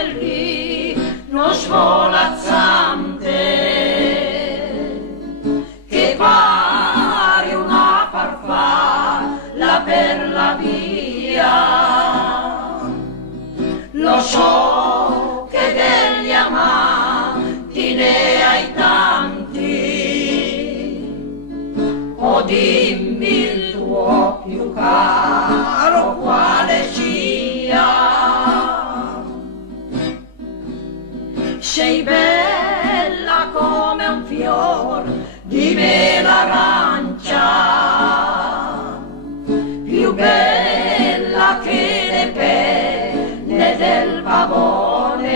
capelli non svolazzante che pare una farfalla per la via. Lo so che degli amanti ne hai tanti, o dimmi il tuo più caro quale sia. Sei bella come un fior di mela arancia, più bella che le penne del pavone.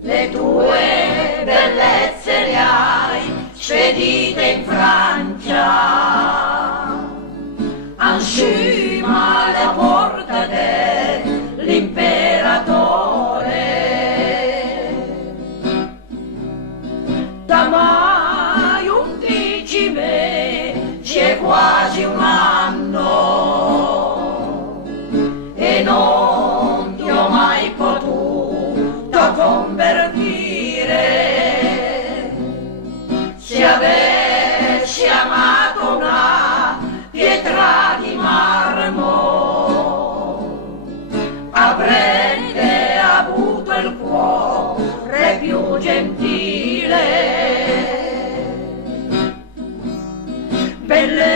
Le tue bellezze le hai spedite in Francia, ansima alla porta dell'imperatore. Da mai 11 mesi è quasi un anno e non ti ho mai potuto convertire. Se avessi amato una pietra di marmo, avrete avuto il cuore più gentile. Belle